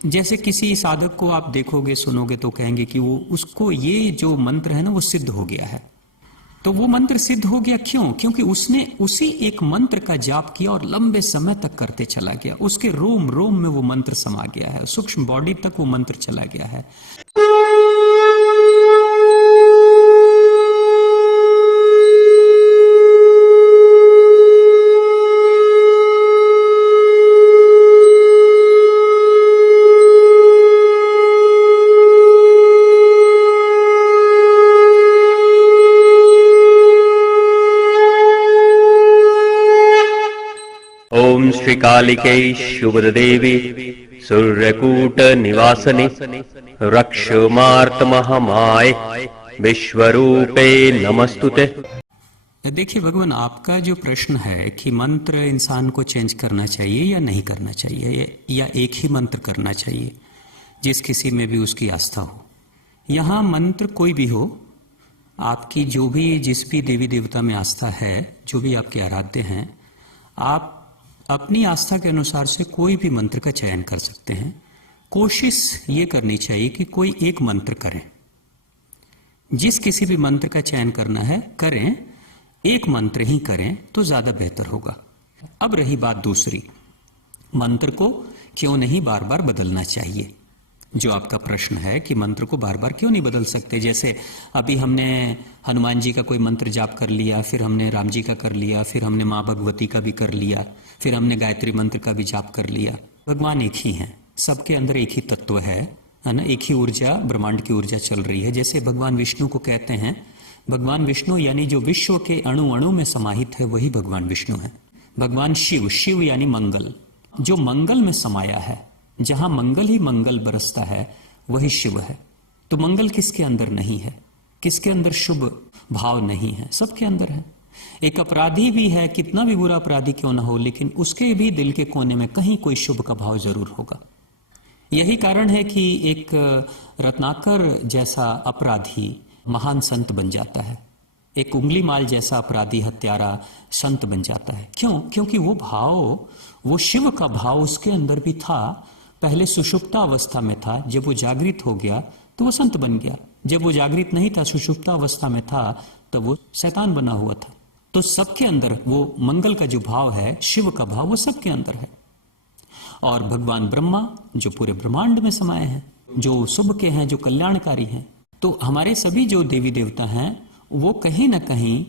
जैसे किसी साधक को आप देखोगे सुनोगे तो कहेंगे कि वो उसको ये जो मंत्र है ना वो सिद्ध हो गया है। तो वो मंत्र सिद्ध हो गया क्यों? क्योंकि उसने उसी एक मंत्र का जाप किया और लंबे समय तक करते चला गया। उसके रोम रोम में वो मंत्र समा गया है, सूक्ष्म बॉडी तक वो मंत्र चला गया है। ओम श्री कालिकै शुभदेवी सूर्यकूट निवासने रक्षमार्तमहमाय विश्वरूपे नमस्तुते। देखिए भगवान, आपका जो प्रश्न है कि मंत्र इंसान को चेंज करना चाहिए या नहीं करना चाहिए, या एक ही मंत्र करना चाहिए जिस किसी में भी उसकी आस्था हो। यहाँ मंत्र कोई भी हो, आपकी जो भी जिस भी देवी देवता में आस्था है, जो भी आपके आराध्य हैं, आप अपनी आस्था के अनुसार से कोई भी मंत्र का चयन कर सकते हैं। कोशिश ये करनी चाहिए कि कोई एक मंत्र करें। जिस किसी भी मंत्र का चयन करना है करें, एक मंत्र ही करें तो ज्यादा बेहतर होगा। अब रही बात दूसरी, मंत्र को क्यों नहीं बार बार बदलना चाहिए। जो आपका प्रश्न है कि मंत्र को बार बार क्यों नहीं बदल सकते। जैसे अभी हमने हनुमान जी का कोई मंत्र जाप कर लिया, फिर हमने राम जी का कर लिया, फिर हमने माँ भगवती का भी कर लिया, फिर हमने गायत्री मंत्र का भी जाप कर लिया। भगवान एक ही हैं, सबके अंदर एक ही तत्व है ना, एक ही ऊर्जा, ब्रह्मांड की ऊर्जा चल रही है। जैसे भगवान विष्णु को कहते हैं, भगवान विष्णु यानी जो विश्व के अणु अणु में समाहित है वही भगवान विष्णु है। भगवान शिव, शिव यानी मंगल, जो मंगल में समाया है, जहां मंगल ही मंगल बरसता है वही शिव है। तो मंगल किसके अंदर नहीं है, किसके अंदर शुभ भाव नहीं है? सबके अंदर है। एक अपराधी भी है, कितना भी बुरा अपराधी क्यों ना हो, लेकिन उसके भी दिल के कोने में कहीं कोई शुभ का भाव जरूर होगा। यही कारण है कि एक रत्नाकर जैसा अपराधी महान संत बन जाता है, एक उंगली माल जैसा अपराधी हत्यारा संत बन जाता है। क्यों? क्योंकि वो भाव, वो शिव का भाव उसके अंदर भी था। पहले सुषुप्ता अवस्था में था, जब वो जागृत हो गया तो वो संत बन गया। जब वो जागृत नहीं था, सुषुप्ता अवस्था में था, तब वो शैतान बना हुआ था। तो सबके अंदर वो मंगल का जो भाव है, शिव का भाव, वो सबके अंदर है। और भगवान ब्रह्मा जो पूरे ब्रह्मांड में समाये हैं, जो शुभ के हैं, जो कल्याणकारी हैं। तो हमारे सभी जो देवी देवता हैं वो कहीं ना कहीं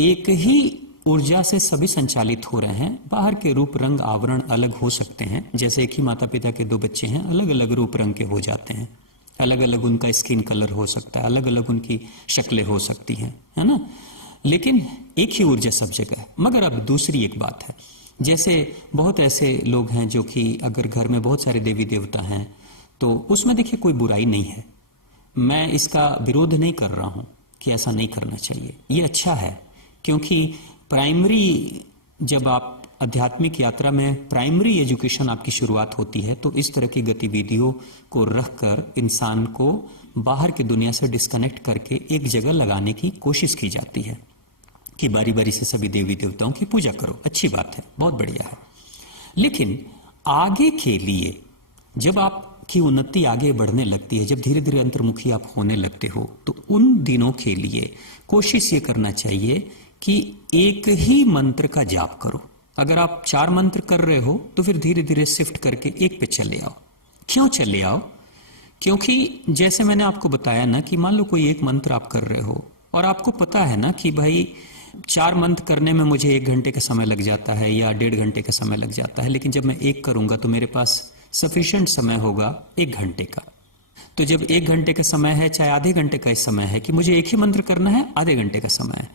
एक ही ऊर्जा से सभी संचालित हो रहे हैं। बाहर के रूप रंग आवरण अलग हो सकते हैं, जैसे एक ही माता पिता के दो बच्चे हैं, अलग अलग रूप रंग के हो जाते हैं, अलग अलग उनका स्किन कलर हो सकता है, अलग अलग उनकी शक्लें हो सकती हैं, है ना, लेकिन एक ही ऊर्जा सब जगह है। मगर अब दूसरी एक बात है, जैसे बहुत ऐसे लोग हैं जो कि अगर घर में बहुत सारे देवी देवता हैं तो उसमें देखिए कोई बुराई नहीं है। मैं इसका विरोध नहीं कर रहा हूं कि ऐसा नहीं करना चाहिए, ये अच्छा है। क्योंकि प्राइमरी, जब आप आध्यात्मिक यात्रा में प्राइमरी एजुकेशन आपकी शुरुआत होती है, तो इस तरह की गतिविधियों को रखकर इंसान को बाहर की दुनिया से डिस्कनेक्ट करके एक जगह लगाने की कोशिश की जाती है कि बारी बारी से सभी देवी देवताओं की पूजा करो। अच्छी बात है, बहुत बढ़िया है। लेकिन आगे के लिए जब आपकी उन्नति आगे बढ़ने लगती है, जब धीरे धीरे अंतर्मुखी आप होने लगते हो, तो उन दिनों के लिए कोशिश ये करना चाहिए कि एक ही मंत्र का जाप करो। अगर आप 4 मंत्र कर रहे हो तो फिर धीरे धीरे शिफ्ट करके एक पे चले आओ। क्यों चले आओ? क्योंकि जैसे मैंने आपको बताया ना कि मान लो कोई एक मंत्र आप कर रहे हो और आपको पता है ना कि भाई 4 मंत्र करने में मुझे 1 घंटे का समय लग जाता है या 1.5 घंटे का समय लग जाता है, लेकिन जब मैं एक करूंगा तो मेरे पास सफिशिएंट समय होगा 1 घंटे का। तो जब 1 घंटे का समय है, चाहे आधे घंटे का इस समय है कि मुझे एक ही मंत्र करना है, आधे घंटे का समय है,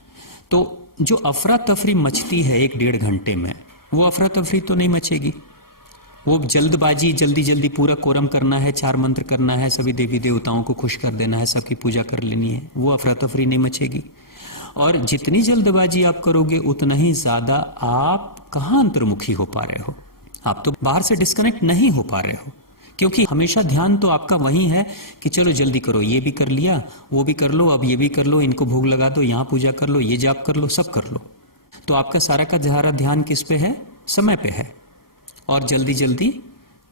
तो जो अफरा तफरी मचती है 1-1.5 घंटे में, वो अफरा तफरी तो नहीं मचेगी। वो जल्दबाजी, जल्दी जल्दी पूरा कोरम करना है, 4 मंत्र करना है, सभी देवी देवताओं को खुश कर देना है, सबकी पूजा कर लेनी है, वो अफरा तफरी नहीं मचेगी। और जितनी जल्दबाजी आप करोगे उतना ही ज्यादा आप कहाँ अंतर्मुखी हो पा रहे हो, आप तो बाहर से डिस्कनेक्ट नहीं हो पा रहे हो। क्योंकि हमेशा ध्यान तो आपका वही है कि चलो जल्दी करो, ये भी कर लिया, वो भी कर लो, अब ये भी कर लो, इनको भोग लगा दो, यहाँ पूजा कर लो, ये जाप कर लो, सब कर लो। तो आपका सारा का सारा ध्यान किस पे है? समय पे है। और जल्दी जल्दी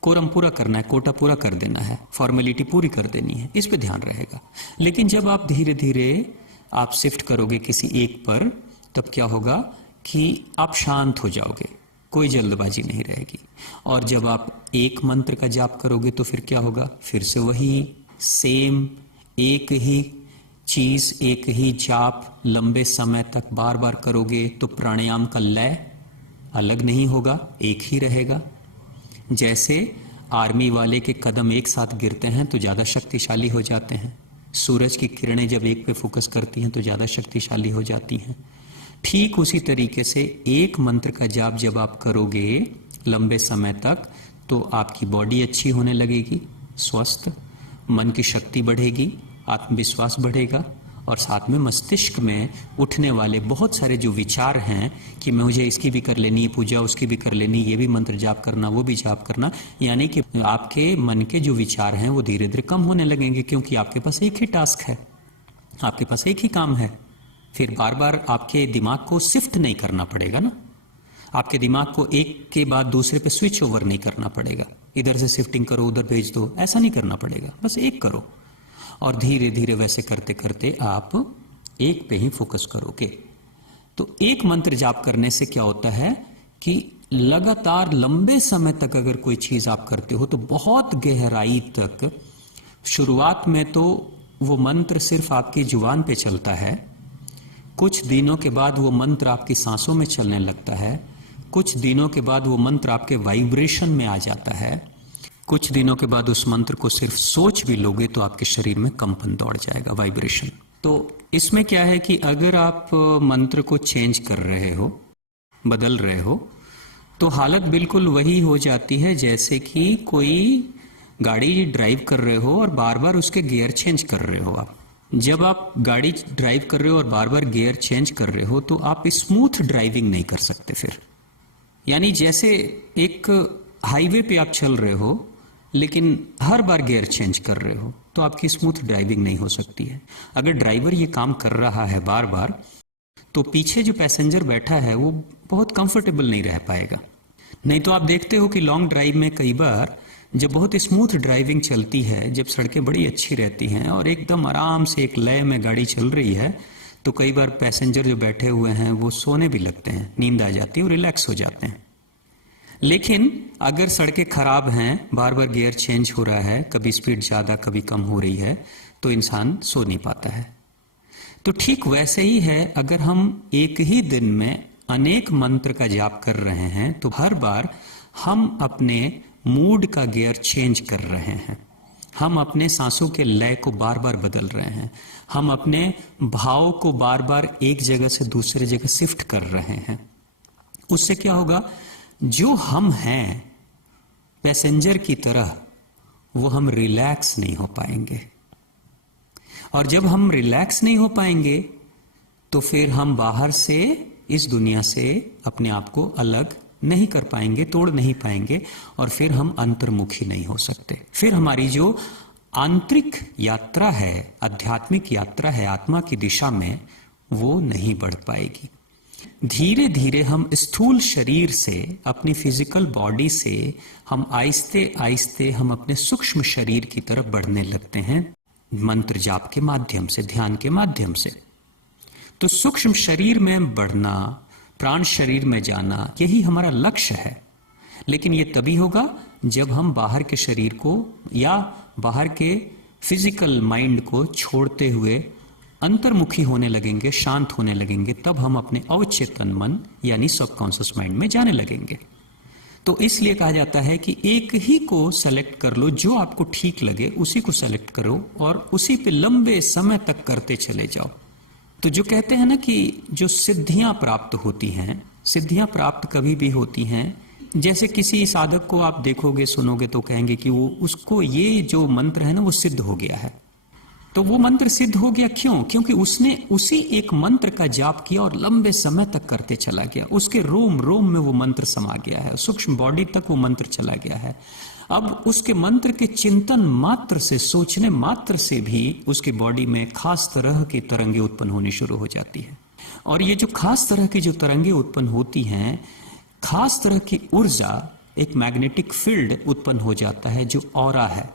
कोरम पूरा करना है, कोटा पूरा कर देना है, फॉर्मेलिटी पूरी कर देनी है, इस पे ध्यान रहेगा। लेकिन जब आप धीरे धीरे आप शिफ्ट करोगे किसी एक पर, तब क्या होगा कि आप शांत हो जाओगे, कोई जल्दबाजी नहीं रहेगी। और जब आप एक मंत्र का जाप करोगे तो फिर क्या होगा, फिर से वही सेम एक ही चीज, एक ही जाप लंबे समय तक बार बार करोगे तो प्राणायाम का लय अलग नहीं होगा, एक ही रहेगा। जैसे आर्मी वाले के कदम एक साथ गिरते हैं तो ज्यादा शक्तिशाली हो जाते हैं, सूरज की किरणें जब एक पे फोकस करती हैं तो ज्यादा शक्तिशाली हो जाती हैं। ठीक उसी तरीके से एक मंत्र का जाप जब आप करोगे लंबे समय तक तो आपकी बॉडी अच्छी होने लगेगी, स्वस्थ, मन की शक्ति बढ़ेगी, आत्मविश्वास बढ़ेगा, और साथ में मस्तिष्क में उठने वाले बहुत सारे जो विचार हैं कि मुझे इसकी भी कर लेनी पूजा, उसकी भी कर लेनी, ये भी मंत्र जाप करना, वो भी जाप करना, यानी कि आपके मन के जो विचार हैं वो धीरे धीरे कम होने लगेंगे, क्योंकि आपके पास एक ही टास्क है, आपके पास एक ही काम है। फिर बार बार आपके दिमाग को शिफ्ट नहीं करना पड़ेगा ना, आपके दिमाग को एक के बाद दूसरे पे स्विच ओवर नहीं करना पड़ेगा, इधर से शिफ्टिंग करो उधर भेज दो, ऐसा नहीं करना पड़ेगा, बस एक करो। और धीरे धीरे वैसे करते करते आप एक पे ही फोकस करोगे। तो एक मंत्र जाप करने से क्या होता है कि लगातार लंबे समय तक अगर कोई चीज आप करते हो तो बहुत गहराई तक, शुरुआत में तो वो मंत्र सिर्फ आपकी जुबान पे चलता है, कुछ दिनों के बाद वो मंत्र आपकी सांसों में चलने लगता है, कुछ दिनों के बाद वो मंत्र आपके वाइब्रेशन में आ जाता है, कुछ दिनों के बाद उस मंत्र को सिर्फ सोच भी लोगे तो आपके शरीर में कंपन दौड़ जाएगा, वाइब्रेशन। तो इसमें क्या है कि अगर आप मंत्र को चेंज कर रहे हो, बदल रहे हो, तो हालत बिल्कुल वही हो जाती है जैसे कि कोई गाड़ी ड्राइव कर रहे हो और बार बार उसके गियर चेंज कर रहे हो। आप जब आप गाड़ी ड्राइव कर रहे हो और बार बार गियर चेंज कर रहे हो तो आप स्मूथ ड्राइविंग नहीं कर सकते फिर। यानी जैसे एक हाईवे पे आप चल रहे हो लेकिन हर बार गियर चेंज कर रहे हो तो आपकी स्मूथ ड्राइविंग नहीं हो सकती है। अगर ड्राइवर ये काम कर रहा है बार बार तो पीछे जो पैसेंजर बैठा है वो बहुत कंफर्टेबल नहीं रह पाएगा। नहीं तो आप देखते हो कि लॉन्ग ड्राइव में कई बार जब बहुत स्मूथ ड्राइविंग चलती है, जब सड़कें बड़ी अच्छी रहती हैं और एकदम आराम से एक लय में गाड़ी चल रही है, तो कई बार पैसेंजर जो बैठे हुए हैं वो सोने भी लगते हैं, नींद आ जाती है और रिलैक्स हो जाते हैं। लेकिन अगर सड़कें खराब हैं, बार बार गियर चेंज हो रहा है, कभी स्पीड ज्यादा कभी कम हो रही है, तो इंसान सो नहीं पाता है। तो ठीक वैसे ही है, अगर हम एक ही दिन में अनेक मंत्र का जाप कर रहे हैं तो हर बार हम अपने मूड का गियर चेंज कर रहे हैं, हम अपने सांसों के लय को बार बार बदल रहे हैं, हम अपने भाव को बार बार एक जगह से दूसरे जगह शिफ्ट कर रहे हैं। उससे क्या होगा, जो हम हैं पैसेंजर की तरह वो हम रिलैक्स नहीं हो पाएंगे, और जब हम रिलैक्स नहीं हो पाएंगे तो फिर हम बाहर से इस दुनिया से अपने आप को अलग नहीं कर पाएंगे, तोड़ नहीं पाएंगे, और फिर हम अंतर्मुखी नहीं हो सकते। फिर हमारी जो आंतरिक यात्रा है, आध्यात्मिक यात्रा है आत्मा की दिशा में, वो नहीं बढ़ पाएगी। धीरे धीरे हम स्थूल शरीर से, अपनी फिजिकल बॉडी से हम आहिस्ते आहिस्ते हम अपने सूक्ष्म शरीर की तरफ बढ़ने लगते हैं, मंत्र जाप के माध्यम से, ध्यान के माध्यम से। तो सूक्ष्म शरीर में बढ़ना, प्राण शरीर में जाना, यही हमारा लक्ष्य है। लेकिन ये तभी होगा जब हम बाहर के शरीर को या बाहर के फिजिकल माइंड को छोड़ते हुए अंतर्मुखी होने लगेंगे, शांत होने लगेंगे, तब हम अपने अवचेतन मन यानी सबकॉन्शियस माइंड में जाने लगेंगे। तो इसलिए कहा जाता है कि एक ही को सेलेक्ट कर लो, जो आपको ठीक लगे उसी को सेलेक्ट करो और उसी पे लंबे समय तक करते चले जाओ। तो जो कहते हैं ना कि जो सिद्धियां प्राप्त होती हैं, सिद्धियां प्राप्त कभी भी होती हैं, जैसे किसी साधक को आप देखोगे, सुनोगे तो कहेंगे कि वो, उसको ये जो मंत्र है ना वो सिद्ध हो गया है। तो वो मंत्र सिद्ध हो गया क्यों? क्योंकि उसने उसी एक मंत्र का जाप किया और लंबे समय तक करते चला गया, उसके रोम रोम में वो मंत्र समा गया है, सूक्ष्म बॉडी तक वो मंत्र चला गया है। अब उसके मंत्र के चिंतन मात्र से, सोचने मात्र से भी उसकी बॉडी में खास तरह की तरंगे उत्पन्न होनी शुरू हो जाती है। और ये जो खास तरह की जो तरंगे उत्पन्न होती हैं, खास तरह की ऊर्जा एक मैग्नेटिक फील्ड उत्पन्न हो जाता है जो ऑरा है।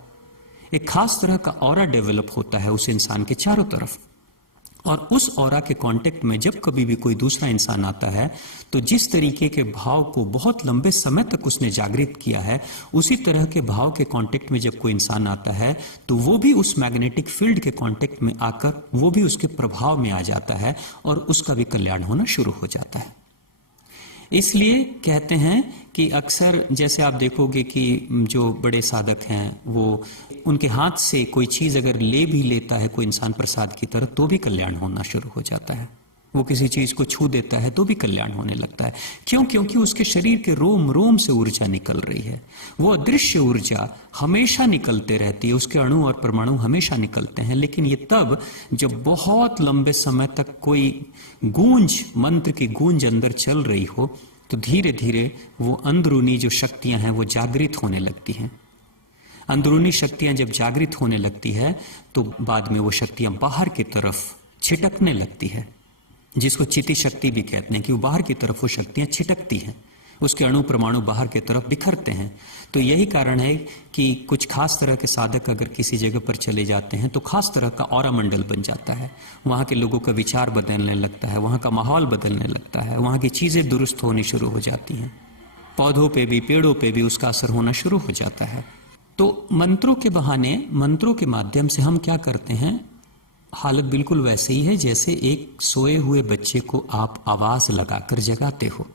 एक खास तरह का ऑरा डेवलप होता है उस इंसान के चारों तरफ, और उस ऑरा के कांटेक्ट में जब कभी भी कोई दूसरा इंसान आता है तो जिस तरीके के भाव को बहुत लंबे समय तक उसने जागृत किया है, उसी तरह के भाव के कांटेक्ट में जब कोई इंसान आता है तो वो भी उस मैग्नेटिक फील्ड के कांटेक्ट में आकर वो भी उसके प्रभाव में आ जाता है और उसका भी कल्याण होना शुरू हो जाता है। इसलिए कहते हैं कि अक्सर जैसे आप देखोगे कि जो बड़े साधक हैं वो उनके हाथ से कोई चीज अगर ले भी लेता है कोई इंसान प्रसाद की तरह तो भी कल्याण होना शुरू हो जाता है। वो किसी चीज को छू देता है तो भी कल्याण होने लगता है। क्यों? क्योंकि उसके शरीर के रोम रोम से ऊर्जा निकल रही है। वो अदृश्य ऊर्जा हमेशा निकलते रहती है, उसके अणु और परमाणु हमेशा निकलते हैं, लेकिन ये तब जब बहुत लंबे समय तक कोई गूंज, मंत्र की गूंज अंदर चल रही हो तो धीरे धीरे वो अंदरूनी जो शक्तियां हैं वो जागृत होने लगती हैं। अंदरूनी शक्तियां जब जागृत होने लगती है तो बाद में वो शक्तियां बाहर की तरफ छिटकने लगती है, जिसको चिति शक्ति भी कहते हैं कि वो बाहर की तरफ वो शक्तियां छिटकती हैं, उसके अणु परमाणु बाहर की तरफ बिखरते हैं। तो यही कारण है कि कुछ खास तरह के साधक अगर किसी जगह पर चले जाते हैं तो खास तरह का ऑरा मंडल बन जाता है। वहां के लोगों का विचार बदलने लगता है, वहां का माहौल बदलने लगता है, वहां की चीजें दुरुस्त होनी शुरू हो जाती हैं, पौधों पे भी पेड़ों पे भी उसका असर होना शुरू हो जाता है। तो मंत्रों के बहाने, मंत्रों के माध्यम से हम क्या करते हैं, हालत बिल्कुल वैसे ही है जैसे एक सोए हुए बच्चे को आप आवाज लगाकर जगाते हो।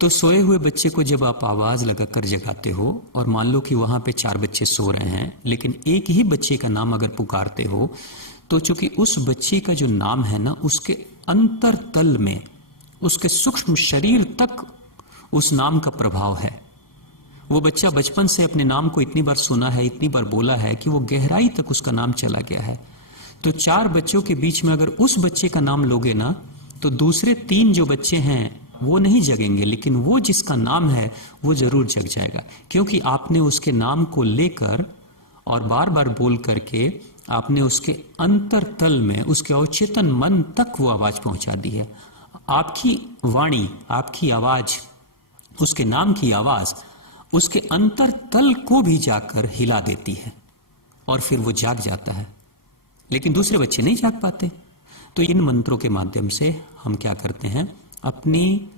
तो सोए हुए बच्चे को जब आप आवाज लगाकर जगाते हो और मान लो कि वहां पे 4 बच्चे सो रहे हैं, लेकिन एक ही बच्चे का नाम अगर पुकारते हो तो चूंकि उस बच्चे का जो नाम है ना, उसके अंतरतल में, उसके सूक्ष्म शरीर तक उस नाम का प्रभाव है। वो बच्चा बचपन से अपने नाम को इतनी बार सुना है, इतनी बार बोला है कि वो गहराई तक उसका नाम चला गया है। तो 4 बच्चों के बीच में अगर उस बच्चे का नाम लोगे ना तो दूसरे 3 जो बच्चे हैं वो नहीं जगेंगे, लेकिन वो जिसका नाम है वो जरूर जग जाएगा, क्योंकि आपने उसके नाम को लेकर और बार बार बोल करके आपने उसके अंतरतल में, उसके अवचेतन मन तक वो आवाज पहुंचा दी है। आपकी वाणी, आपकी आवाज, उसके नाम की आवाज उसके अंतरतल को भी जाकर हिला देती है और फिर वो जाग जाता है, लेकिन दूसरे बच्चे नहीं जाग पाते। तो इन मंत्रों के माध्यम से हम क्या करते हैं, अपनी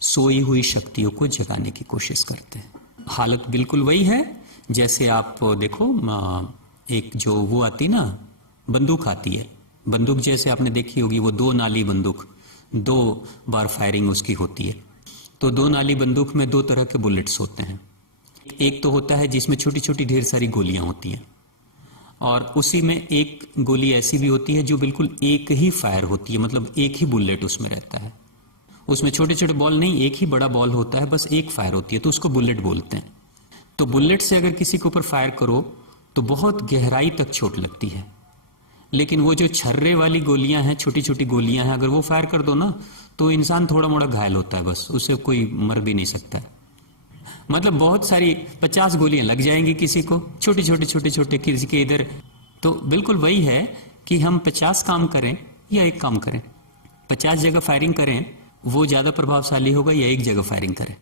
सोई हुई शक्तियों को जगाने की कोशिश करते हैं। हालत बिल्कुल वही है जैसे आप देखो, एक जो वो आती ना बंदूक आती है, बंदूक जैसे आपने देखी होगी, वो 2 नाली बंदूक, 2 बार फायरिंग उसकी होती है। तो 2 नाली बंदूक में 2 तरह के बुलेट्स होते हैं। एक तो होता है जिसमें छोटी छोटी ढेर सारी गोलियां होती हैं, और उसी में एक गोली ऐसी भी होती है जो बिल्कुल एक ही फायर होती है, मतलब एक ही बुलेट उसमें रहता है। उसमें छोटे छोटे बॉल नहीं, एक ही बड़ा बॉल होता है, बस एक फायर होती है, तो उसको बुलेट बोलते हैं। तो बुलेट से अगर किसी के ऊपर फायर करो तो बहुत गहराई तक चोट लगती है, लेकिन वो जो छर्रे वाली गोलियां हैं, छोटी छोटी गोलियां हैं, अगर वो फायर कर दो ना तो इंसान थोड़ा मोड़ा घायल होता है, बस उससे कोई मर भी नहीं सकता है। मतलब बहुत सारी 50 गोलियां लग जाएंगी किसी को, छोटे छोटे छोटे छोटे, किसी के इधर। तो बिल्कुल वही है कि हम 50 काम करें या एक काम करें, 50 जगह फायरिंग करें वो ज्यादा प्रभावशाली होगा या एक जगह फायरिंग करें।